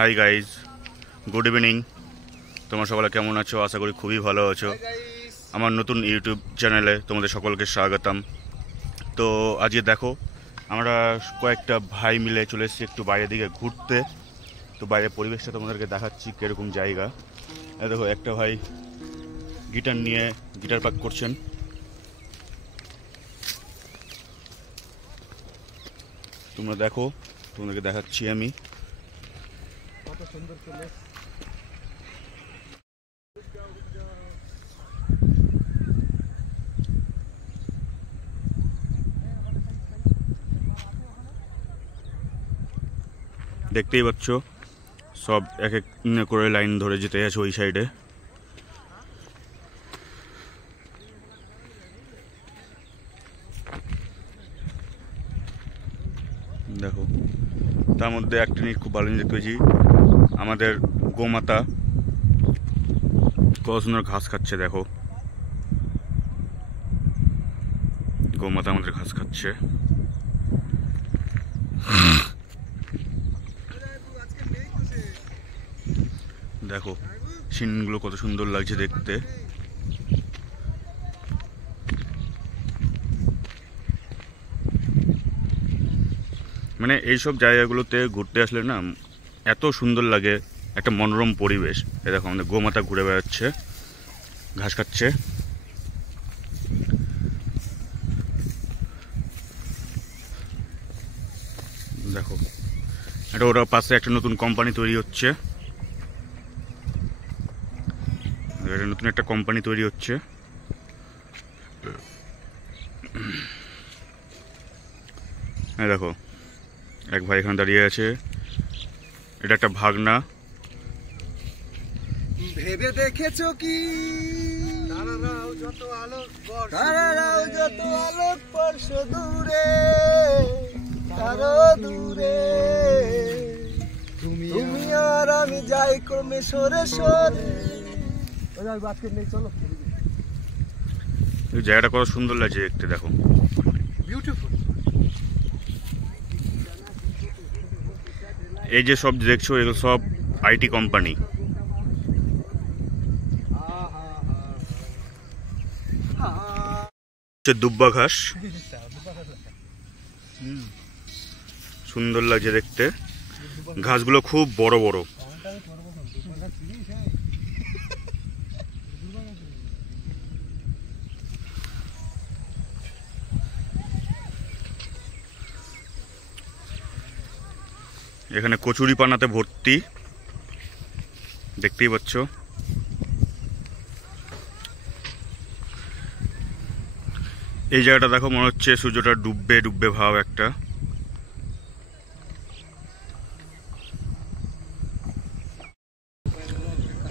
Hi guys, good evening. তোমরা সকলে কেমন আছো? আশা করি খুবই ভালো আছো। আমার নতুন ইউটিউব চ্যানেলে তোমাদের সকলকে স্বাগতম। তো আজকে দেখো, আমরা কয়েকটা ভাই মিলে চলে এসেছি একটু বাইরের দিকে ঘুরতে। তো বাইরের পরিবেশটা তোমাদেরকে দেখাচ্ছি কীরকম জায়গা। দেখো, একটা ভাই গিটার নিয়ে গিটার পাক করছেন। তোমরা দেখো, তোমাদেরকে দেখাচ্ছি আমি। কত সুন্দর প্লেস। দেখতেই পাচ্ছ, সব এক এক করে লাইন ধরে যেতে আছে ওই সাইডে। দেখো, তার মধ্যে একটা জিনিস খুব ভালো দেখতে পেয়েছি, আমাদের গোমাতা কত সুন্দর ঘাস খাচ্ছে। দেখো, গোমাতা আমাদের ঘাস খাচ্ছে। দেখো, সিনগুলো কত সুন্দর লাগছে দেখতে। মানে এইসব জায়গাগুলোতে ঘুরতে আসলে না এত সুন্দর লাগে, একটা মনোরম পরিবেশ। এই দেখো, আমাদের গোমাতা ঘুরে বেড়াচ্ছে, ঘাস খাচ্ছে। দেখো, এটা ওরা পাশে একটা নতুন কোম্পানি তৈরি হচ্ছে, নতুন একটা কোম্পানি তৈরি হচ্ছে। হ্যাঁ, দেখো, এক ভাই এখানে দাঁড়িয়ে আছে। এটা একটা ভাগনা। ভেবে দেখেছো কি তারারাও যত আলোক বর্ষ দূরে, তারা দূরে, তুমি আর আমি যাই ক্রমে সরে সরে। বাস্কেট নেই, চলো। জায়গাটা কত সুন্দর লাগছে দেখতে। দেখো, বিউটিফুল। এই যে সব দেখছো, এগুলো সব আইটি কোম্পানি। দুব্বা ঘাস, সুন্দর লাগছে দেখতে। ঘাসগুলো খুব বড় বড়। এখানে কচুরি পানাতে ভর্তি, দেখতেই পাচ্ছ। এই জায়গাটা দেখো, মনে হচ্ছে সূর্যটা ডুববে ডুববে ভাব একটা।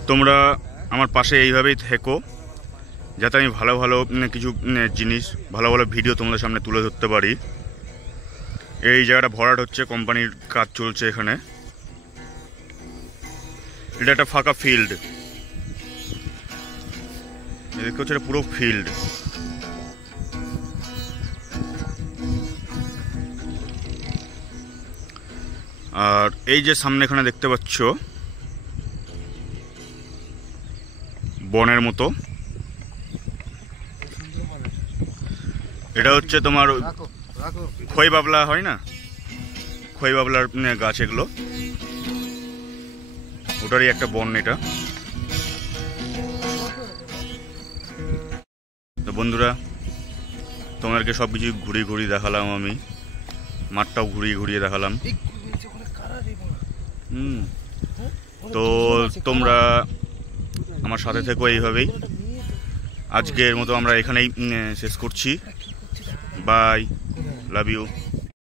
তোমরা আমার পাশে এইভাবেই থেকো, যাতে আমি ভালো ভালো কিছু জিনিস, ভালো ভালো ভিডিও তোমাদের সামনে তুলে ধরতে পারি। এই জায়গাটা ভরাট হচ্ছে, কোম্পানির কাজ চলছে এখানে। এটা একটা ফাঁকা ফিল্ড, দেখতে হচ্ছে এটা পুরো ফিল্ড। আর এই যে সামনে এখানে দেখতে পাচ্ছ বনের মতো, এটা হচ্ছে তোমার খই বাবলা হয় না, খই বাবলার গাছ এগুলো, ওটারই একটা বন এটা। তো বন্ধুরা, তোমাদেরকে সব কিছু ঘুরিয়ে ঘুরিয়ে দেখালাম আমি, মাঠটাও ঘুরিয়ে ঘুরিয়ে দেখালাম। তো তোমরা আমার সাথে থেকো এইভাবেই। আজকের মতো আমরা এখানেই শেষ করছি। Bye, love you.